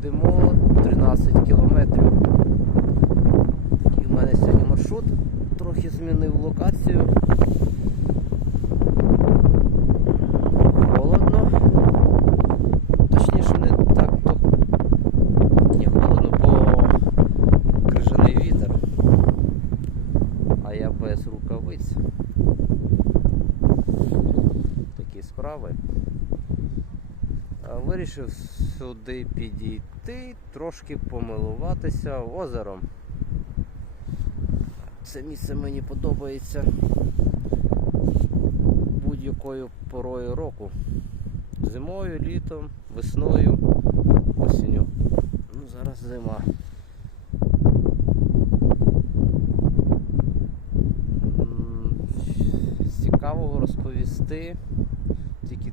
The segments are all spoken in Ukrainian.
Йдемо 13 кілометрів. І в мене сьогодні маршрут трохи змінив локацію. Холодно. Точніше не так. Ні, холодно, бо крижаний вітер. А я без рукавиць. Такі справи. Вирішив сюди підійти, трошки помилуватися озером. Це місце мені подобається будь-якою порою року. Зимою, літом, весною, осінню. Ну, зараз зима. Цікавого розповісти тільки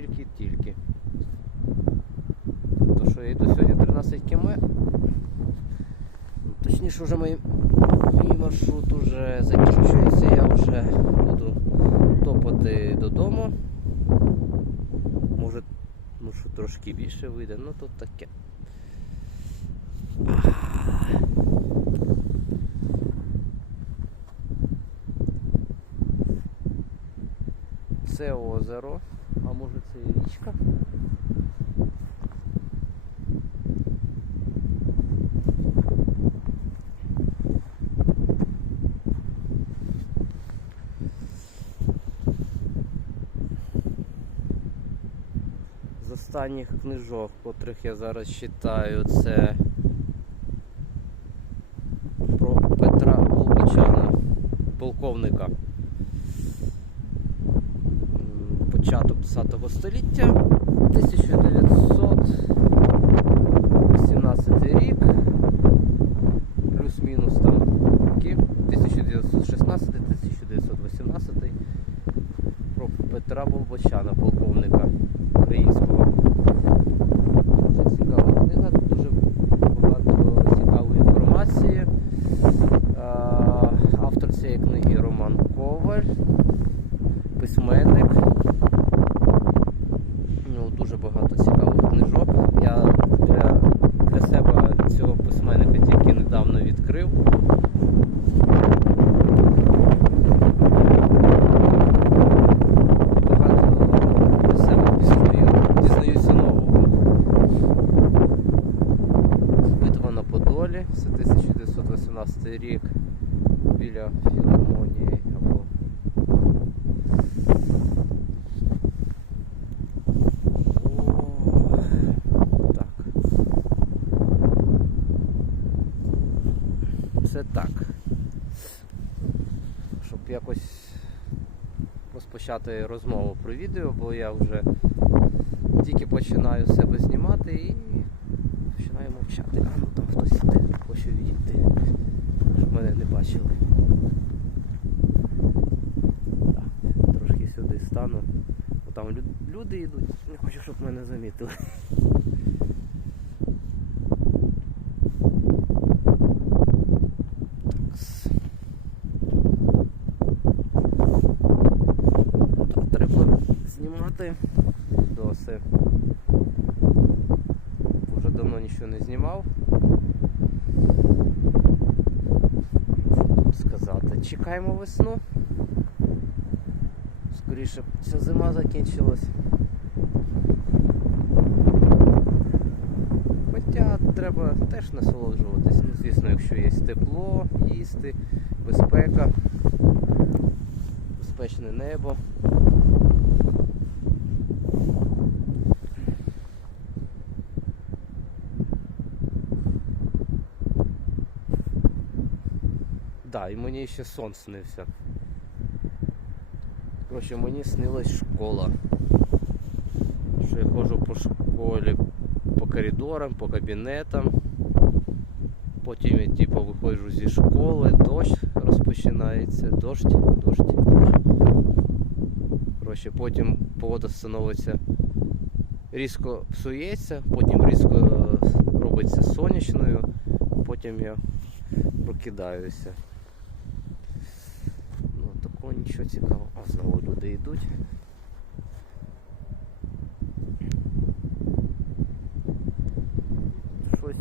тільки-тільки. То що я йду сьогодні 13 км. Точніше вже мій, мій маршрут уже закінчується, я вже буду топати додому. Може, ну що трошки більше вийде, ну тут таке. Це озеро, а може це і річка. З останніх книжок, котрих я зараз читаю, це про Петра Болбочана, полковника. М, Початок 10 століття, 1918 рік, плюс-мінус там роки, 1916-1918 про Петра Болбочана, полковника українського. Подолі, це 1918 рік біля філармонії або О, так. Це так. Щоб якось розпочати розмову про відео, бо я вже тільки починаю себе знімати і починаю мовчати. А ну там хтось іде, хочу відійти, щоб мене не бачили. Так, трошки сюди стану. Бо там люди йдуть, не хочу, щоб мене замітили. Такс. Так, треба знімати відоси. Вже давно нічого не знімав. Сказати? Чекаємо весну. Скоріше б ця зима закінчилась. Хоча треба теж насолоджуватись. Ну, звісно, якщо є тепло, їсти, безпека, безпечне небо. Да, і мені ще сон снився. Коротше, мені снилась школа. Що я ходжу по школі, по коридорам, по кабінетам. Потім я типу виходжу зі школи, дощ розпочинається, дощ, дощ. Коротше, потім погода становиться різко псується, потім різко робиться сонячною, потім я прокидаюся. О, нічого цікавого. А знову люди йдуть. Щось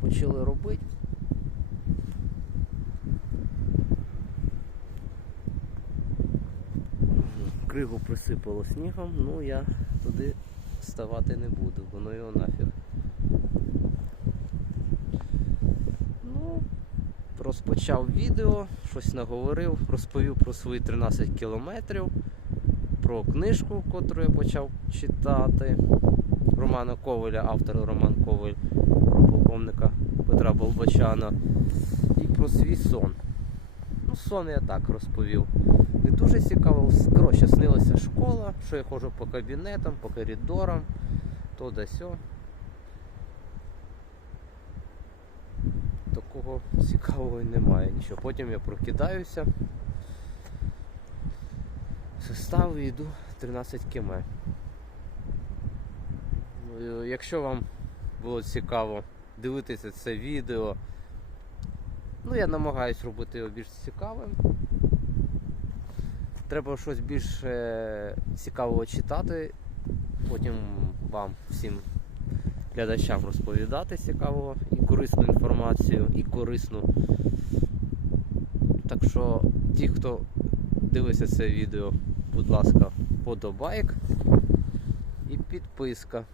почали робити. Кригу присипало снігом, ну я туди ставати не буду, воно його нафіг. Розпочав відео, щось наговорив, розповів про свої 13 кілометрів, про книжку, яку я почав читати. Романа Коваля, автор Роман Коваль, про полковника Петра Болбочана. І про свій сон. Ну, сон я так розповів. Не дуже цікаво, коротше, снилася школа, що я ходжу по кабінетам, по коридорам, то да сьо. Такого цікавого немає нічого. Потім я прокидаюся, ставлю і йду 13 км. Якщо вам було цікаво дивитися це відео, ну я намагаюсь робити його більш цікавим. Треба щось більш цікавого читати, потім вам всім глядачам розповідати цікавого і корисну інформацію, і корисну. Так що ті, хто дивиться це відео, будь ласка, подобайк і підписка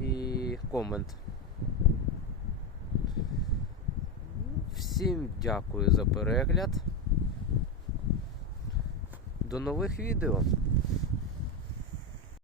і комент. Всім дякую за перегляд. До нових відео.